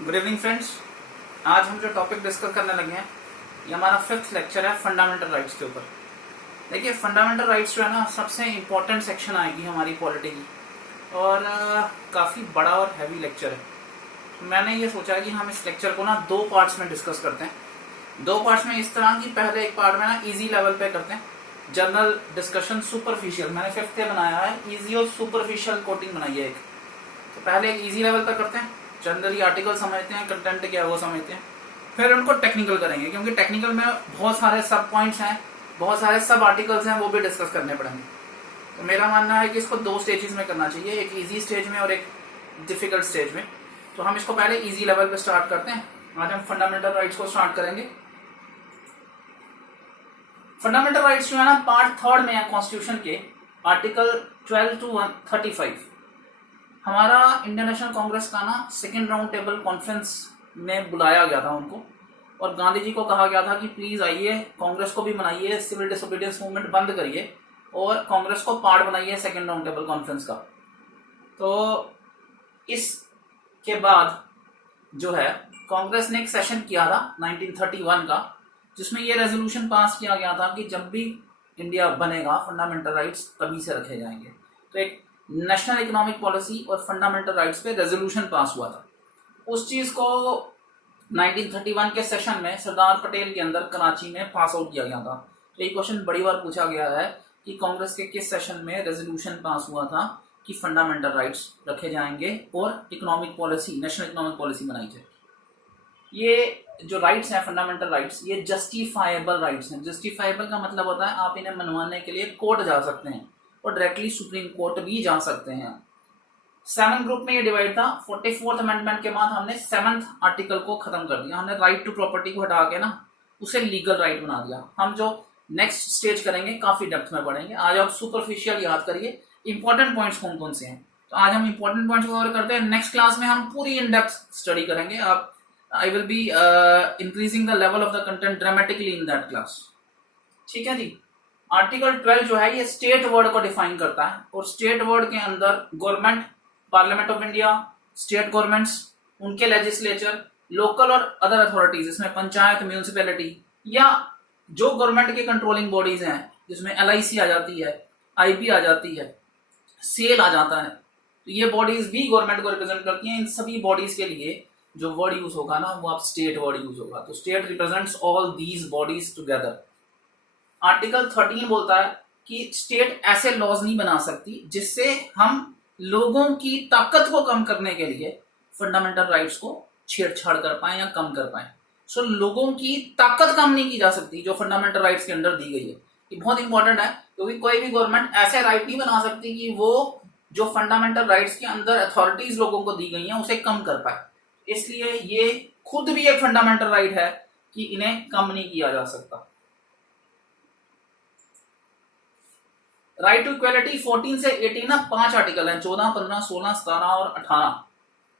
Good evening friends. आज हम जो टॉपिक डिस्कस करने लगे हैं ये हमारा 5th लेक्चर है फंडामेंटल राइट्स के ऊपर। देखिए फंडामेंटल राइट्स जो है ना सबसे इम्पोर्टेंट सेक्शन आएगी हमारी पॉलिटी की और काफ़ी बड़ा और हैवी लेक्चर है। मैंने ये सोचा कि हम इस लेक्चर को ना 2 पार्ट्स में डिस्कस करते हैं। 2 पार्ट्स में इस तरह की, पहले एक पार्ट में ना इजी लेवल पे करते हैं जनरल डिस्कशन, सुपरफिशियल। मैंने 5th बनाया है, इजी और सुपरफिशियल कोटिंग बनाई है एक। तो पहले एक इजी लेवल पे करते हैं, जनरली आर्टिकल समझते हैं, कंटेंट क्या है वो समझते हैं, फिर उनको टेक्निकल करेंगे क्योंकि टेक्निकल में बहुत सारे सब पॉइंट्स हैं, बहुत सारे सब आर्टिकल्स हैं, वो भी डिस्कस करने पड़ेंगे। तो मेरा मानना है कि इसको 2 स्टेजेस में करना चाहिए, एक इजी स्टेज में और एक डिफिकल्ट स्टेज में। तो हम इसको पहले इजी लेवल पे स्टार्ट करते हैं। आज हम फंडामेंटल राइट्स को स्टार्ट करेंगे। फंडामेंटल राइट्स जो है ना पार्ट 3 में है कॉन्स्टिट्यूशन के, आर्टिकल 12 to 35। हमारा इंडियन नेशनल कांग्रेस का ना 2nd राउंड टेबल कॉन्फ्रेंस में बुलाया गया था उनको, और गांधी जी को कहा गया था कि प्लीज आइए, कांग्रेस को भी बनाइए, सिविल डिसोबीडियंस मूवमेंट बंद करिए और कांग्रेस को पार्ट बनाइए 2nd राउंड टेबल कॉन्फ्रेंस का। तो इसके बाद जो है कांग्रेस ने एक सेशन किया था 1931 का, जिसमें यह रेजोल्यूशन पास किया गया था कि जब भी इंडिया बनेगा फंडामेंटल राइट्स तभी से रखे जाएंगे। तो एक नेशनल इकोनॉमिक पॉलिसी और फंडामेंटल राइट्स पे रेजोल्यूशन पास हुआ था। उस चीज को 1931 के सेशन में सरदार पटेल के अंदर कराची में पास आउट किया गया था। तो ये क्वेश्चन बड़ी बार पूछा गया है कि कांग्रेस के किस सेशन में रेजोल्यूशन पास हुआ था कि फंडामेंटल राइट्स रखे जाएंगे और economic policy, national economic policy बनाई जाए। ये जो राइट्स हैं फंडामेंटल राइट्स, ये जस्टिफाइबल राइट्स हैं। जस्टिफाइबल का मतलब होता है आप इन्हें मनवाने के लिए कोर्ट जा सकते हैं और डायरेक्टली सुप्रीम कोर्ट भी जा सकते हैं। 7 ग्रुप में ये डिवाइड था। 44th अमेंडमेंट के बाद हमने 7th आर्टिकल को खत्म कर दिया। हमने राइट टू प्रॉपर्टी को हटा के ना उसे लीगल राइट बना दिया। हम जो नेक्स्ट स्टेज करेंगे काफी डेप्थ में पढ़ेंगे। आज आप सुपरफिशियल याद करिए इंपॉर्टेंट पॉइंट्स कौन कौन से हैं। तो आज हम इंपॉर्टेंट पॉइंट्स कवर करते हैं। नेक्स्ट क्लास में हम पूरी इन डेप्थ स्टडी करेंगे। आप I will be increasing the level of the content dramatically in that class. ठीक है जी। आर्टिकल 12 जो है ये स्टेट वर्ड को डिफाइन करता है, और स्टेट वर्ड के अंदर government, parliament of India, state governments, उनके लेजिस्लेचर, लोकल और अदर अथॉरिटीज, इसमें पंचायत, म्यूनिसिपैलिटी या जो गवर्नमेंट के कंट्रोलिंग बॉडीज हैं, जिसमें LIC आ जाती है, IB आ जाती है, सेल आ जाता है। तो ये बॉडीज भी गवर्नमेंट को रिप्रेजेंट करती हैं। इन सभी बॉडीज के लिए जो वर्ड यूज होगा ना वो आप स्टेट वर्ड यूज होगा। तो state represents all these bodies together. Article 13 बोलता है कि स्टेट ऐसे लॉज नहीं बना सकती जिससे हम लोगों की ताकत को कम करने के लिए फंडामेंटल राइट्स को छेड़छाड़ कर पाए या कम कर पाए। सो लोगों की ताकत कम नहीं की जा सकती जो फंडामेंटल राइट्स के अंदर दी गई है। ये बहुत इंपॉर्टेंट है क्योंकि कोई भी गवर्नमेंट ऐसे राइट नहीं बना सकती कि वो जो फंडामेंटल राइट्स के अंदर अथॉरिटीज लोगों को दी गई हैं उसे कम कर पाए। इसलिए ये खुद भी एक फंडामेंटल राइट है कि इन्हें कम नहीं किया जा सकता। राइट टू इक्वेलिटी 14 से 18 ना 5 आर्टिकल हैं, 14, 15, 16, 17 और 18।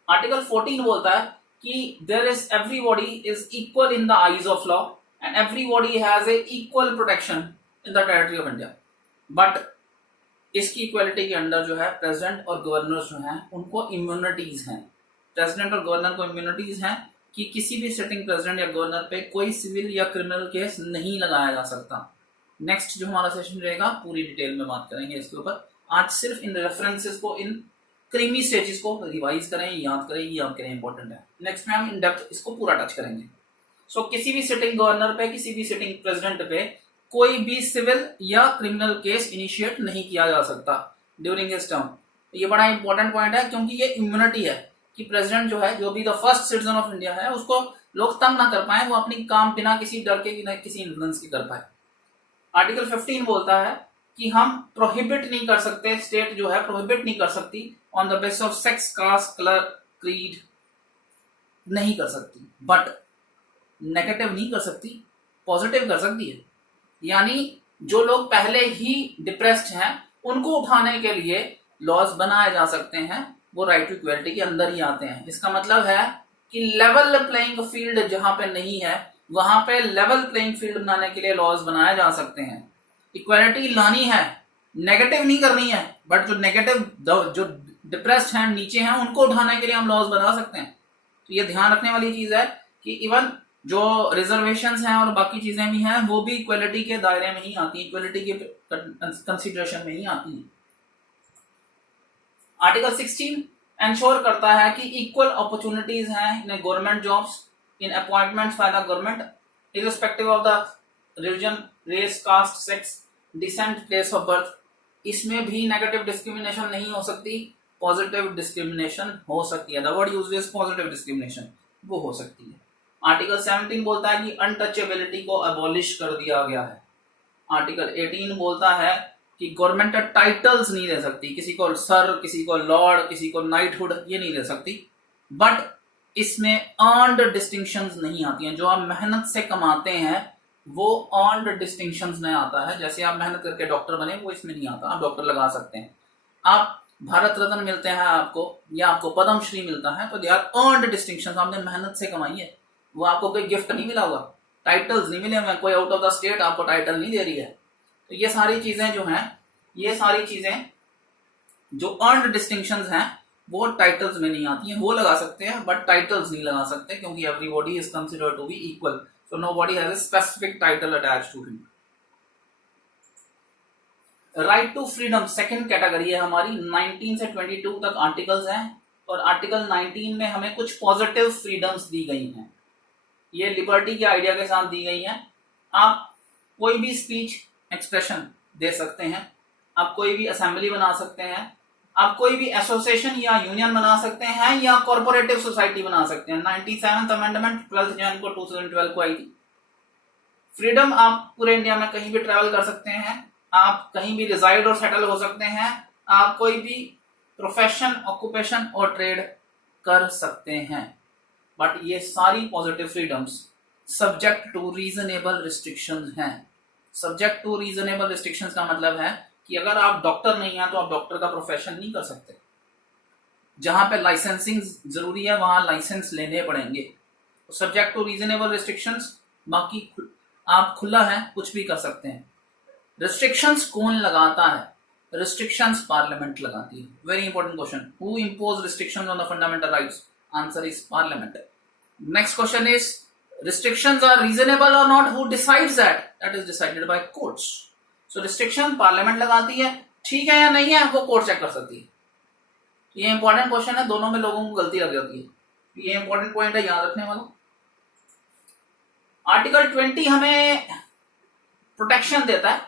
आर्टिकल 14 बोलता है कि there is everybody is equal in the eyes of law and everybody has a equal protection in the territory of India. But इसकी इक्वलिटी के अंदर जो है प्रेसिडेंट और गवर्नर जो हैं उनको इम्यूनिटीज हैं। प्रेसिडेंट और गवर्नर को इम्यूनिटीज हैं कि किसी भी सिटिंग प्रेसिडेंट या गवर्नर पे कोई सिविल या क्रिमिनल केस नहीं लगाया जा सकता। नेक्स्ट जो हमारा सेशन रहेगा पूरी डिटेल में बात करेंगे इसके ऊपर। आज सिर्फ इन रेफरेंसेस को, इन क्रीमी स्टेजेस को रिवाइज करें, याद करें, ये याद करें, इंपॉर्टेंट है। नेक्स्ट में हम इन डेप्थ इसको पूरा टच करेंगे। सो किसी भी सिटिंग गवर्नर पे, किसी भी सिटिंग प्रेसिडेंट पे कोई भी सिविल या क्रिमिनल केस इनिशिएट नहीं किया जा सकता ड्यूरिंग हिज टर्म। ये बड़ा इंपॉर्टेंट पॉइंट है क्योंकि ये इम्यूनिटी है कि प्रेसिडेंट जो है, जो भी the first citizen of India है, उसको लोग तंग ना कर पाए, वो अपनी काम बिना किसी डर के, बिना किसी इन्फ्लुएंस के कर पाए। आर्टिकल 15 बोलता है कि हम प्रोहिबिट नहीं कर सकते, स्टेट जो है प्रोहिबिट नहीं कर सकती on the basis of sex, caste, colour, creed नहीं कर सकती, बट नेगेटिव नहीं कर सकती, पॉजिटिव कर सकती है। यानी जो लोग पहले ही डिप्रेस्ड हैं उनको उठाने के लिए लॉज बनाए जा सकते हैं, वो राइट टू इक्वलिटी के अंदर ही आते हैं। इसका मतलब है कि लेवल प्लेइंग फील्ड जहां पे नहीं है वहां पे लेवल प्लेइंग फील्ड बनाने के लिए लॉज बनाए जा सकते हैं। इक्वालिटी लानी है, नेगेटिव नहीं करनी है, बट जो नेगेटिव, जो डिप्रेस्ड हैं, नीचे हैं, उनको उठाने के लिए हम लॉज बना सकते हैं। तो ये ध्यान रखने वाली चीज है कि इवन जो रिजर्वेशंस हैं और बाकी चीजें भी हैं वो भी इक्वलिटी के दायरे में ही आती हैं, इक्वलिटी के कंसिडरेशन में ही आती हैं। आर्टिकल 16 इंश्योर करता है कि इक्वल अपॉर्चुनिटीज हैं in government jobs, in appointments by the government irrespective of the religion, race, caste, sex, descent, place of birth. इसमें भी नेगेटिव डिस्क्रिमिनेशन नहीं हो सकती, पॉजिटिव डिस्क्रिमिनेशन हो सकती है। The word used is positive discrimination, वो हो सकती है। आर्टिकल 17 बोलता है कि अनटचेबिलिटी को अबॉलिश कर दिया गया है। आर्टिकल 18 बोलता है कि गवर्नमेंट टाइटल्स नहीं दे सकती, किसी को सर, किसी को लॉर्ड, किसी को नाइटहुड, ये नहीं दे सकती। बट इसमें अर्नड डिस्टिंक्शंस नहीं आती हैं। जो आप मेहनत से कमाते हैं वो अर्नड डिस्टिंक्शंस में आता है। जैसे आप मेहनत करके डॉक्टर बने, वो इसमें नहीं आता। आप डॉक्टर लगा सकते हैं, आप भारत रत्न मिलते हैं आपको, या आपको पद्मश्री मिलता है, तो दे आर अर्नड डिस्टिंक्शंस, आपने मेहनत से कमाई है। वो आपको कोई गिफ्ट नहीं मिला हुआ, टाइटल्स नहीं मिले हुए, कोई आउट ऑफ द स्टेट आपको टाइटल नहीं दे रही है। तो ये सारी चीजें जो हैं, ये सारी चीजें जो अर्नड डिस्टिंक्शंस हैं वो टाइटल्स में नहीं आती हैं। वो लगा सकते हैं बट टाइटल्स नहीं लगा सकते, क्योंकि everybody is considered to be equal, so nobody has a specific title attached to him. Right to freedom second category है हमारी। 19 से 22 तक आर्टिकल्स हैं और आर्टिकल 19 में हमें कुछ पॉजिटिव फ्रीडम्स दी गई हैं। ये लिबर्टी के आइडिया के साथ दी गई हैं। आप कोई भी स्पीच एक्सप्रेशन दे सकते हैं, आप कोई भी असेंबली बना सकते हैं, आप कोई भी एसोसिएशन या यूनियन बना सकते हैं, या कॉर्पोरेटिव सोसाइटी बना सकते हैं। 97th अमेंडमेंट 12 जनवरी को 2012 को आई थी। फ्रीडम, आप पूरे इंडिया में कहीं भी ट्रेवल कर सकते हैं, आप कहीं भी रिजाइड और सेटल हो सकते हैं, आप कोई भी प्रोफेशन, ऑक्यूपेशन और ट्रेड कर सकते हैं। बट ये सारी positive freedoms subject to reasonable restrictions हैं। सब्जेक्ट टू रीजनेबल रिस्ट्रिक्शंस का मतलब है कि अगर आप डॉक्टर नहीं हैं तो आप डॉक्टर का प्रोफेशन नहीं कर सकते। जहां पे लाइसेंसिंग जरूरी है वहां लाइसेंस लेने पड़ेंगे। तो सब्जेक्ट टू रीजनेबल रिस्ट्रिक्शंस, बाकी आप खुला है, कुछ भी कर सकते हैं। रिस्ट्रिक्शंस कौन लगाता है? रिस्ट्रिक्शंस पार्लियामेंट लगाती है। Very important question, who impose restrictions on the fundamental rights? Answer is parliament. Next question is restrictions are reasonable or not, who decides that? That is decided by courts. So restriction parliament लगाती है, ठीक है या नहीं है वो court check कर सकती है। ये इंपॉर्टेंट क्वेश्चन है, दोनों में लोगों को गलती लग जाती है। ये इंपॉर्टेंट पॉइंट है, याद रखने वाला। आर्टिकल 20 हमें प्रोटेक्शन देता है।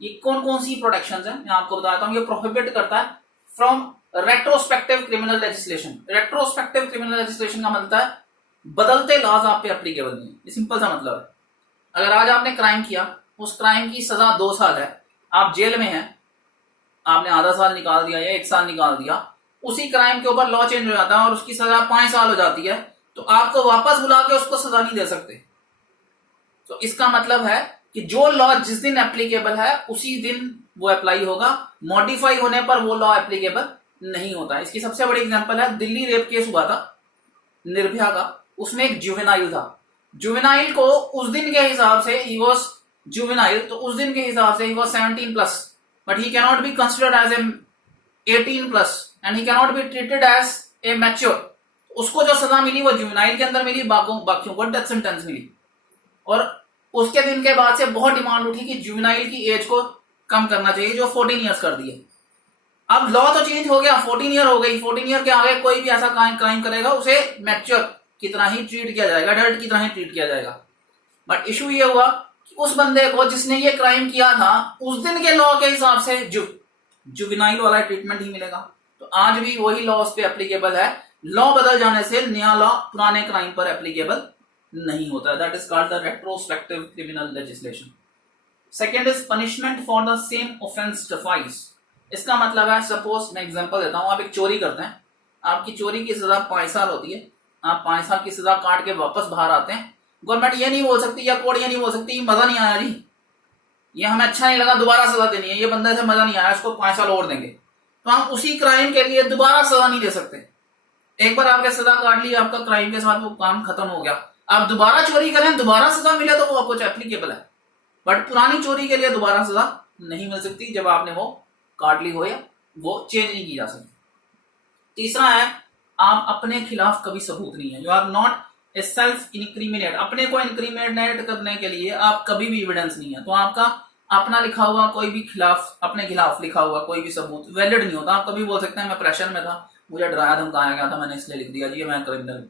ये कौन कौन सी प्रोटेक्शन है मैं आपको बताता हूँ। ये प्रोहिबिट करता है from retrospective criminal legislation. Retrospective criminal legislation का मतलब है बदलते लॉज आप पे एप्लीकेबल नहीं। ये सिंपल सा मतलब है। अगर आज आपने क्राइम किया, उस क्राइम की सजा 2 साल है, आप जेल में हैं, आपने आधा साल निकाल दिया या 1 साल निकाल दिया, उसी क्राइम के ऊपर लॉ चेंज हो जाता है और उसकी सजा 5 साल हो जाती है, तो आपको वापस बुला के उसको सजा नहीं दे सकते। तो इसका मतलब है कि जो लॉ जिस दिन एप्लीकेबल है उसी दिन वो अप्लाई होगा, मॉडिफाई होने पर वो लॉ एप्लीकेबल नहीं होता। इसकी सबसे बड़ी एग्जांपल है, दिल्ली रेप केस हुआ था निर्भया का, उसमें एक जुवेनाइल था। जुवेनाइल को उस दिन के हिसाब से ही वाज जुवेनाइल, तो उस दिन के हिसाब से he was 17 plus, but he can not be considered as a 18 plus and he can not be treated as a mature. उसको जो सजा मिली वो जुवेनाइल के अंदर मिली, बाकियों को डेथ सेंटेंस मिली। और उसके दिन के बाद से बहुत डिमांड उठी कि जुवेनाइल की एज को कम करना चाहिए, जो 14 ईयर्स कर दिए। अब लॉ तो चेंज हो गया, 14 ईयर हो गई। 14 ईयर के आगे कोई भी ऐसा क्राइम करेगा उसे मैच्योर की तरह ही ट्रीट किया जाएगा, एडल्ट की तरह ही ट्रीट किया जाएगा। बट इशू ये हुआ कि उस बंदे को जिसने ये क्राइम किया था उस दिन के लॉ के हिसाब से जुवेनाइल वाला ट्रीटमेंट ही मिलेगा। तो आज भी वही लॉ उस पे एप्लीकेबल है। लॉ बदल जाने से नया लॉ पुराने क्राइम पर एप्लीकेबल नहीं होता है। That is called the retrospective criminal legislation. Second is punishment for the same offence defies. इसका मतलब है, सपोज मैं एग्जांपल देता हूं, आप एक चोरी करते हैं, आपकी चोरी की सजा 5 साल होती है, आप 5 साल की सजा काट के वापस बाहर आते हैं। गवर्नमेंट ये नहीं बोल सकती या कोर्ट ये नहीं बोल सकती मजा नहीं आया जी, ये हमें अच्छा नहीं लगा, दोबारा सजा देनी है, ये बंदे से मजा नहीं आया, इसको 5 साल और देंगे। तो हम उसी क्राइम के लिए दोबारा सजा नहीं दे सकते। एक बार आपने सजा काट ली, आपका क्राइम के साथ वो काम खत्म हो गया, आप दोबारा चोरी करें, दोबारा सजा मिले तो वो आपको एप्लीकेबल है। बट पुरानी चोरी के लिए दोबारा सजा नहीं मिल सकती जब आपने वो काट ली हो या वो चेंज नहीं की जा सकती। तीसरा है आप अपने खिलाफ कभी सबूत नहीं है, you are not a self incriminate, अपने को इनक्रीमिनेट करने के लिए आप कभी भी एविडेंस नहीं है, तो आपका अपना लिखा हुआ कोई भी खिलाफ, अपने खिलाफ लिखा हुआ कोई भी सबूत वैलिड नहीं होता। आप कभी बोल सकते हैं मैं प्रेशर में था, मुझे डराया धमकाया गया था, मैंने इसलिए लिख दिया जी मैं क्रिमिनल हूं,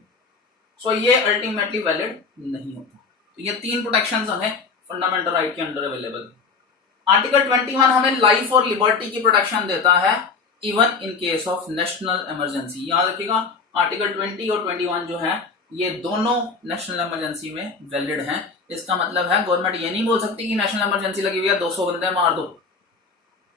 सो ये अल्टीमेटली वैलिड नहीं होता। तो ये 3 प्रोटेक्शन हमें फंडामेंटल राइट के अंडर अवेलेबल। आर्टिकल 21 हमें लाइफ और लिबर्टी की प्रोटेक्शन देता है even in case of national emergency. याद रखिएगा आर्टिकल 20 और 21 जो है ये दोनों नेशनल इमरजेंसी में वैलिड हैं। इसका मतलब है गवर्नमेंट ये नहीं बोल सकती कि नेशनल इमरजेंसी लगी हुई है 200 बंदे मार दो।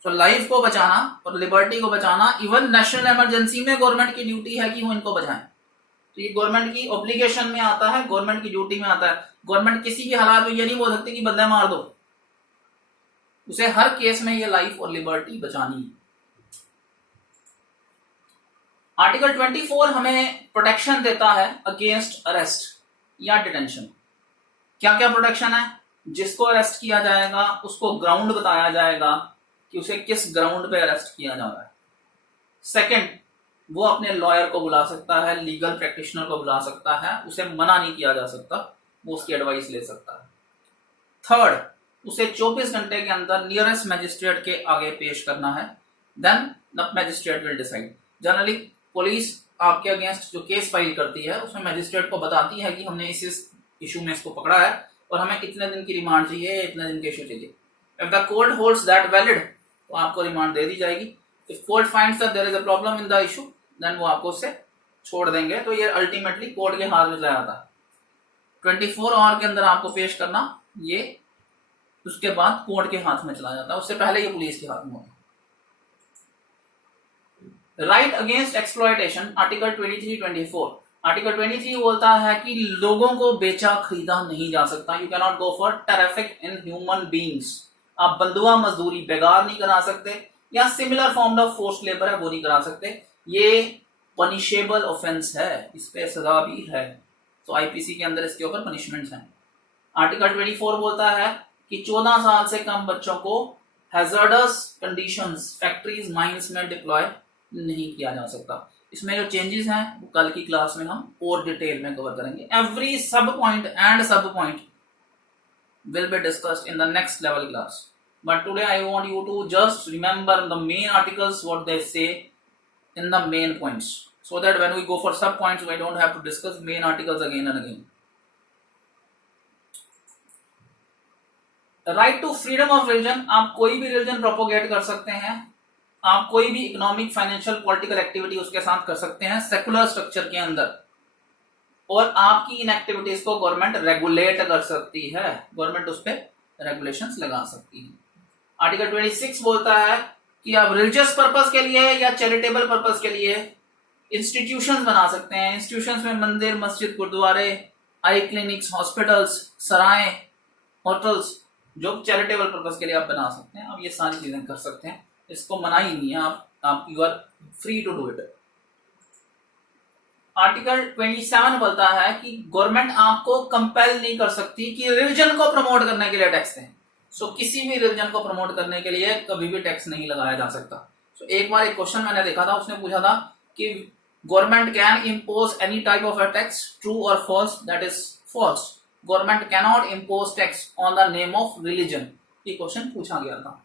तो लाइफ को बचाना और लिबर्टी को बचाना इवन नेशनल इमरजेंसी में गवर्नमेंट की ड्यूटी है कि वो इनको बचाएं। तो ये गवर्नमेंट की ऑब्लिगेशन में आता है, गवर्नमेंट की ड्यूटी में आता है। गवर्नमेंट किसी भी हालात में ये नहीं बोल सकती कि बंदे मार दो, उसे हर केस में ये लाइफ और लिबर्टी बचानी है। आर्टिकल 24 हमें प्रोटेक्शन देता है अगेंस्ट अरेस्ट या डिटेंशन। क्या क्या प्रोटेक्शन है? जिसको अरेस्ट किया जाएगा उसको ग्राउंड बताया जाएगा कि उसे किस ग्राउंड पे अरेस्ट किया जा रहा है। सेकंड, वो अपने लॉयर को बुला सकता है, लीगल प्रैक्टिशनर को बुला सकता है, उसे मना नहीं किया जा सकता, वो उसकी एडवाइस ले सकता है। थर्ड, उसे 24 घंटे के अंदर नियरेस्ट मैजिस्ट्रेट के आगे पेश करना है, then the magistrate will decide. Generally police आपके अगेंस्ट जो केस फाइल करती है उसमें मैजिस्ट्रेट को बताती है कि हमने इस इशू में इसको पकड़ा है और हमें कितने दिन की रिमांड चाहिए, इतने दिन के इशू चाहिए। If the court holds that valid तो आपको रिमांड दे दी जाएगी। If court finds that there is a problem in the issue then वो आपको उससे छोड़ देंगे। तो ये अल्टीमेटली कोर्ट के हाथ में चला जाता है। 24 आवर के अंदर आपको पेश करना, ये उसके बाद कोर्ट के हाथ में चला जाता है, उससे पहले ये पुलिस के हाथ में होता है। Right against exploitation article 23-24। Article 23 बोलता है कि लोगों को बेचा खरीदा नहीं जा सकता। You can not go for terrific in human beings. आप बंधुआ मजदूरी बेगार नहीं करा सकते या similar form of force labour है वो नहीं करा सकते। ये पनिशेबल ऑफेंस है, इस पे सजा भी है, तो आईपीसी के अंदर इसके ऊपर पनिशमेंट्स हैं। आर्टिकल 24 बोलता है कि 14 साल से कम बच्चों को हैजर्डस कंडीशंस, फैक्ट्रीज, माइंस में डिप्लॉय नहीं किया जा सकता। इसमें जो चेंजेस हैं वो कल की क्लास में हम और डिटेल में कवर करेंगे। एवरी सब पॉइंट एंड सब point will be discussed in the next level class, but today I want you to just remember the main articles, what they say in the main points, so that when we go for sub points we don't have to discuss main articles again and again. Right to freedom of religion, आप कोई भी religion propagate कर सकते हैं, आप कोई भी economic, financial, political activity उसके साथ कर सकते हैं सेकुलर स्ट्रक्चर के अंदर, और आपकी इन एक्टिविटीज को गवर्नमेंट रेगुलेट कर सकती है, गवर्नमेंट उस पर रेगुलेशंस लगा सकती है। आर्टिकल 26 बोलता है कि आप रिलीजियस पर्पस के लिए या चैरिटेबल पर्पस के लिए इंस्टीट्यूशंस बना सकते हैं। इंस्टीट्यूशंस में मंदिर, मस्जिद, गुरुद्वारे, आई क्लिनिक्स, हॉस्पिटल्स, सराय, होटल्स, जो चैरिटेबल पर्पस के लिए आप बना सकते हैं, आप ये सारी चीजें कर सकते हैं, इसको मना ही नहीं है, आप you are free to do it. Article 27 बोलता है कि गवर्नमेंट आपको कंपेल नहीं कर सकती कि रिलीजन को प्रमोट करने के लिए टैक्स दें। सो किसी भी रिलीजन को प्रमोट करने के लिए कभी भी टैक्स नहीं लगाया जा सकता। सो एक बार एक क्वेश्चन मैंने देखा था, उसने पूछा था कि government can impose any type of a tax, true और false? That is false. Government can not impose tax on the name of religion, ये क्वेश्चन पूछा गया था।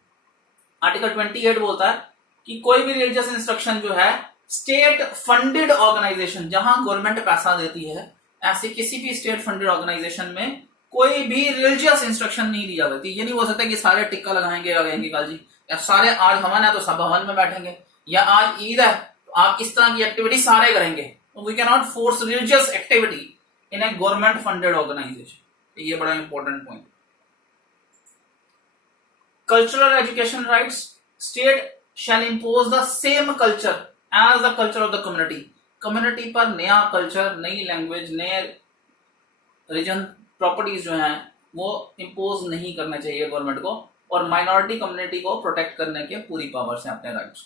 आर्टिकल 28 बोलता है कि कोई भी रिलीजियस इंस्ट्रक्शन जो है स्टेट फंडेड ऑर्गेनाइजेशन, जहां गवर्नमेंट पैसा देती है, ऐसे किसी भी स्टेट फंडेड ऑर्गेनाइजेशन में कोई भी रिलीजियस इंस्ट्रक्शन नहीं दी जा सकती। ये नहीं हो सकता कि सारे टिक्का लगाएंगे कल जी, या सारे आज हवन है तो सब हवन में बैठेंगे, या आज ईद है तो आप इस तरह की एक्टिविटी सारे करेंगे। We can not force religious activity in a government funded organisation. ये बड़ा important point. Cultural education rights, state shall impose the same culture as the culture of the community. Community पर नया कल्चर, नई language, नए reason properties जो हैं वो impose नहीं करने चाहिए गवर्नमेंट को, और माइनॉरिटी कम्युनिटी को प्रोटेक्ट करने के पूरी पावर से अपने राइट्स।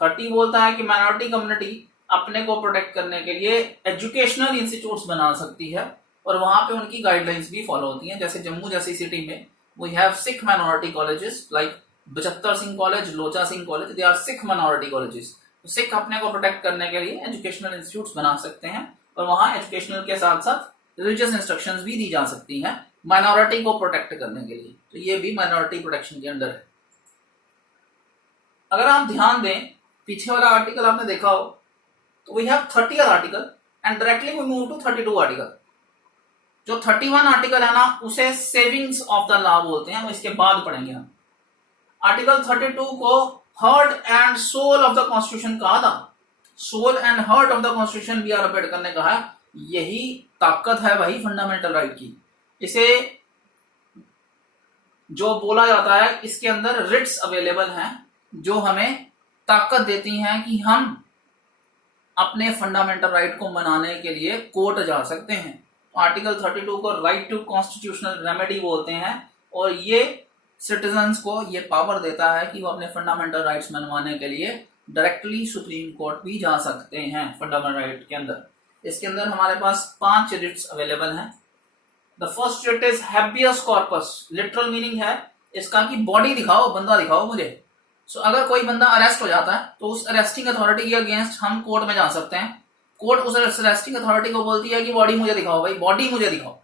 30 बोलता है कि माइनॉरिटी कम्युनिटी अपने को प्रोटेक्ट करने के लिए एजुकेशनल इंस्टीट्यूट्स बना सकती है, और वहां पे उनकी गाइडलाइंस भी फॉलो होती हैं। जैसे जम्मू जैसी सिटी में we have Sikh minority colleges like Bachittar Singh college, Locha Singh college, they are Sikh minority colleges. Sikh अपने को प्रोटेक्ट करने के लिए एजुकेशनल इंस्टीट्यूट्स बना सकते हैं और वहां एजुकेशनल के साथ साथ रिलीजियस इंस्ट्रक्शंस भी दी जा सकती हैं माइनॉरिटी को प्रोटेक्ट करने के लिए। तो ये भी माइनॉरिटी प्रोटेक्शन के अंडर है। अगर आप ध्यान दें, पीछे वाला आर्टिकल आपने देखा हो, तो we have 30th article and directly we move to 32 article. जो 31 आर्टिकल है ना, उसे सेविंग्स ऑफ द लॉ बोलते हैं, वो इसके बाद पढ़ेंगे हम। आर्टिकल 32 को heart and soul of the constitution कहा था। Soul and heart of the constitution B R Ambedkar ने कहा, यही ताकत है भाई फंडामेंटल राइट की। इसे जो बोला जाता है, इसके अंदर रिट्स अवेलेबल हैं जो हमें ताकत देती हैं कि हम अपने फंडामेंटल राइट को मनाने के लिए कोर्ट जा सकते हैं। आर्टिकल 32 को राइट टू कॉन्स्टिट्यूशनल रेमेडी बोलते हैं और ये सिटीजन्स को ये पावर देता है कि वो अपने फंडामेंटल राइट्स मनवाने के लिए डायरेक्टली सुप्रीम कोर्ट भी जा सकते हैं फंडामेंटल राइट के अंदर। इसके अंदर हमारे पास 5 रिट्स अवेलेबल हैं। The first writ is habeas corpus. Literal meaning है इसका कि बॉडी दिखाओ, बंदा दिखाओ मुझे। सो अगर कोई बंदा अरेस्ट हो जाता है तो उस अरेस्टिंग अथॉरिटी के अगेंस्ट हम कोर्ट में जा सकते हैं। कोर्ट उस अरेस्टिंग अथॉरिटी को बोलती है कि बॉडी मुझे दिखाओ भाई, बॉडी मुझे दिखाओ,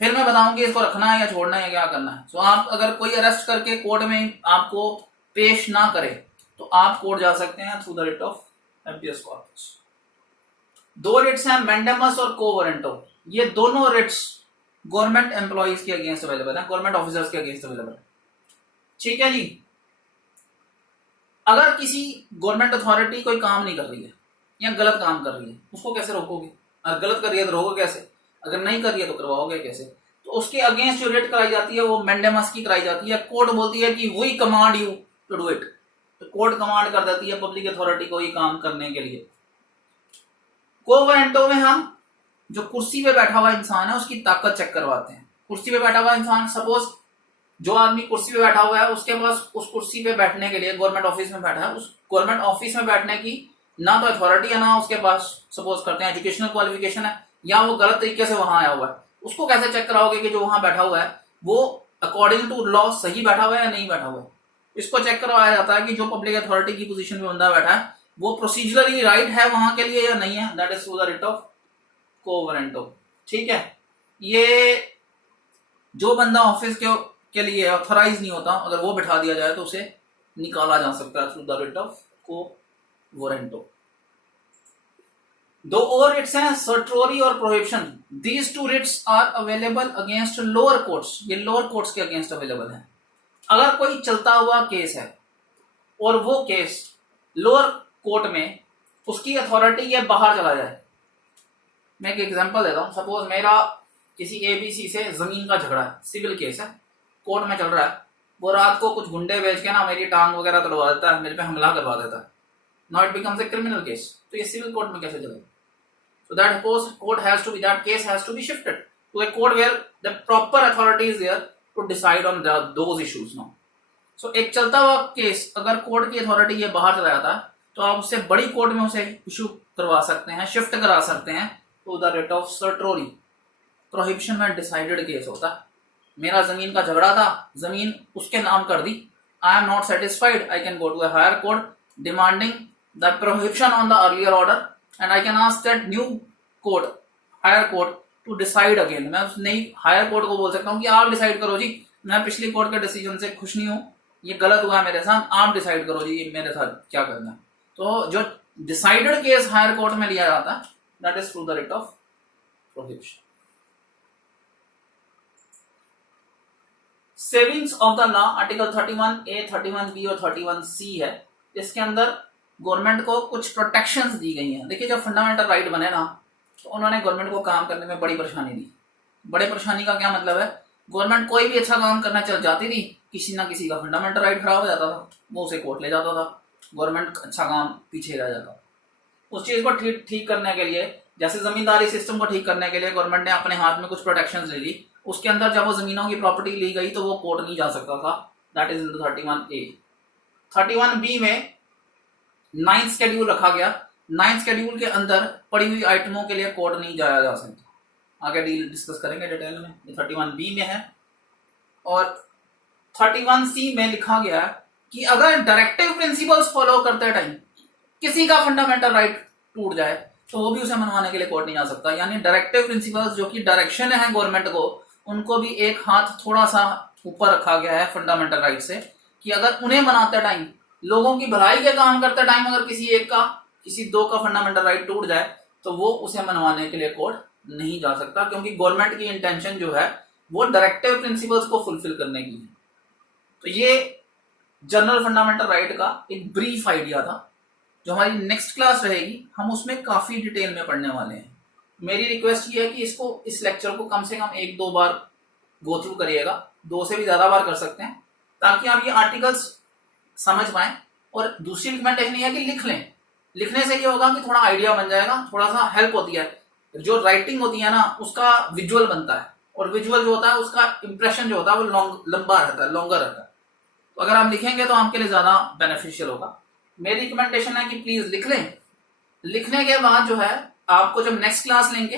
फिर मैं बताऊंगी इसको रखना है या छोड़ना है या क्या करना है। सो आप अगर कोई अरेस्ट करके कोर्ट में आपको पेश ना करे तो आप कोर्ट जा सकते हैं through the writ of habeas corpus. 2 writs हैं, मैंडेमस और को वारंटो। ये दोनों रिट्स गवर्नमेंट एम्प्लॉइज के अगेंस्ट अवेलेबल है, गवर्नमेंट ऑफिसर्स के अगेंस्ट अवेलेबल है। ठीक है जी। अगर किसी गवर्नमेंट अथॉरिटी कोई काम नहीं कर रही है या गलत काम कर रही है, उसको कैसे रोकोगे? अगर गलत कर रही है तो रोकोगे कैसे? अगर नहीं कर रही है तो करवाओगे कैसे? तो उसके अगेंस्ट जो रिट कराई जाती है वो मैंडेमस की कराई जाती है। कोर्ट बोलती है कि we command you to do it. तो कोर्ट कमांड कर देती है पब्लिक अथॉरिटी को ये काम करने के लिए। को वारंटो में हम जो कुर्सी पे बैठा हुआ इंसान है उसकी ताकत चेक करवाते हैं। कुर्सी पे बैठा हुआ इंसान, सपोज जो आदमी कुर्सी पे बैठा हुआ है उसके पास उस कुर्सी पे बैठने के लिए गवर्नमेंट ऑफिस में बैठा है, उस गवर्नमेंट ऑफिस में बैठने की ना तो अथॉरिटी है ना उसके पास सपोज करते हैं एजुकेशनल क्वालिफिकेशन है, या वो गलत तरीके से वहां आया हुआ है। उसको कैसे चेक कराओगे कि जो वहां बैठा हुआ है वो अकॉर्डिंग टू लॉ सही बैठा हुआ है या नहीं बैठा हुआ है? इसको चेक करवाया जाता है कि जो पब्लिक अथॉरिटी की पोजीशन में बंदा बैठा है वो प्रोसीजरली राइट है वहां के लिए या नहीं है। That is through the writ of quo warranto. ठीक है। ये जो बंदा ऑफिस के लिए ऑथराइज नहीं होता, अगर वो बिठा दिया जाए तो उसे निकाला जा सकता है through the writ of quo warranto. 2 और रिट्स हैं, सर्टोरी और prohibition. These 2 writs are available against lower courts. ये लोअर कोर्ट्स के अगेंस्ट अवेलेबल है। अगर कोई चलता हुआ केस है और वो केस लोअर कोर्ट में उसकी अथॉरिटी ये बाहर चला जाए। मैं एक एग्जांपल देता हूं। सपोज मेरा किसी एबीसी से जमीन का झगड़ा है, सिविल केस है, कोर्ट में चल रहा है। वो रात को कुछ गुंडे भेज के ना मेरी टांग वगैरह तोड़वा देता है, मेरे पे हमला करवा देता है। Now it becomes a criminal case. तो ये सिविल कोर्ट में कैसे चलेगा? So that case has to be shifted to a court where the proper authority is there to decide on those issues now. So एक चलता हुआ case अगर court की अथॉरिटी ये बाहर चला जाता है तो आप उससे बड़ी कोर्ट में उसे इशू करवा सकते हैं, शिफ्ट करा सकते हैं to the writ of certiorari. Prohibition में डिसाइडेड केस होता है। मेरा जमीन का झगड़ा था, जमीन उसके नाम कर दी, I am not satisfied, I can go to a higher court demanding the prohibition on the earlier order and I can ask that new court, higher court to decide again। मैं उस नई हायर कोर्ट को बोल सकता हूँ कि आप decide करो जी, मैं पिछली कोर्ट के डिसीजन से खुश नहीं हूँ, ये गलत हुआ है मेरे साथ, आप डिसाइड करो जी मेरे साथ क्या करना है। तो जो डिसाइडेड केस हायर कोर्ट में लिया जाता है that is through the writ of prohibition. Savings of the law article 31A, 31B और 31C है। इसके अंदर गवर्नमेंट को कुछ प्रोटेक्शंस दी गई हैं। देखिए जब फंडामेंटल राइट बने ना तो उन्होंने गवर्नमेंट को काम करने में बड़ी परेशानी दी। बड़े परेशानी का क्या मतलब है? गवर्नमेंट कोई भी अच्छा काम करना चल जाती थी, किसी ना किसी का फंडामेंटल राइट खराब हो जाता था, वो उसे कोर्ट ले जाता था, गवर्नमेंट अच्छा काम पीछे रह जाता। उस चीज को ठीक करने के लिए, जैसे जमींदारी सिस्टम को ठीक करने के लिए गवर्नमेंट ने अपने हाथ में कुछ प्रोटेक्शन ले ली। उसके अंदर जब वो जमीनों की प्रॉपर्टी ली गई तो वो कोर्ट नहीं जा सकता था। That is in 31A। 31B में 9th शेड्यूल रखा गया। 9th शेड्यूल के अंदर पड़ी हुई आइटमों के लिए कोर्ट नहीं जाया जा सकता। आगे डील डिस्कस करेंगे डिटेल में। ये 31B में है। और 31C में लिखा गया कि अगर डायरेक्टिव प्रिंसिपल्स फॉलो करते टाइम किसी का फंडामेंटल राइट टूट जाए तो वो भी उसे मनवाने के लिए कोर्ट नहीं जा सकता। यानी डायरेक्टिव प्रिंसिपल्स जो कि डायरेक्शन है गवर्नमेंट को, उनको भी एक हाथ थोड़ा सा ऊपर रखा गया है फंडामेंटल राइट से, कि अगर उन्हें मनाते टाइम, लोगों की भलाई के काम करते टाइम अगर किसी एक का, किसी दो का फंडामेंटल राइट टूट जाए तो वो उसे मनवाने के लिए कोर्ट नहीं जा सकता, क्योंकि गवर्नमेंट की इंटेंशन जो है वो डायरेक्टिव प्रिंसिपल्स को फुलफिल करने की है। तो ये जनरल फंडामेंटल राइट का एक ब्रीफ आइडिया था। जो हमारी नेक्स्ट क्लास रहेगी हम उसमें काफी डिटेल में पढ़ने वाले हैं। मेरी रिक्वेस्ट ये है कि इसको, इस लेक्चर को कम से कम 1-2 बार गो थ्रू करिएगा, 2 से भी ज्यादा बार कर सकते हैं, ताकि आप ये आर्टिकल्स समझ पाए। और दूसरी रिकमेंडेशन ये है कि लिख लें, लिखने से ये होगा कि थोड़ा आइडिया बन जाएगा, थोड़ा सा हेल्प होती है। जो राइटिंग होती है ना उसका विजुअल बनता है, और विजुअल जो होता है उसका इंप्रेशन जो होता है वो लंबा रहता है, लॉन्गर रहता है। तो अगर आप लिखेंगे तो आपके लिए ज्यादा बेनिफिशियल होगा। मेरी रिकमेंडेशन है कि प्लीज लिख लें। लिखने के बाद जो है आपको जब नेक्स्ट क्लास लेंगे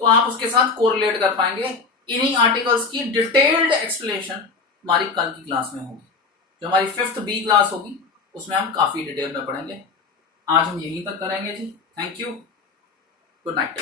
तो आप उसके साथ कोरिलेट कर पाएंगे। इन्हीं आर्टिकल्स की डिटेल्ड एक्सप्लेनेशन हमारी कल की क्लास में होगी, जो हमारी 5th B क्लास होगी, उसमें हम काफी डिटेल में पढ़ेंगे। आज हम यहीं तक करेंगे जी। Thank you, good night.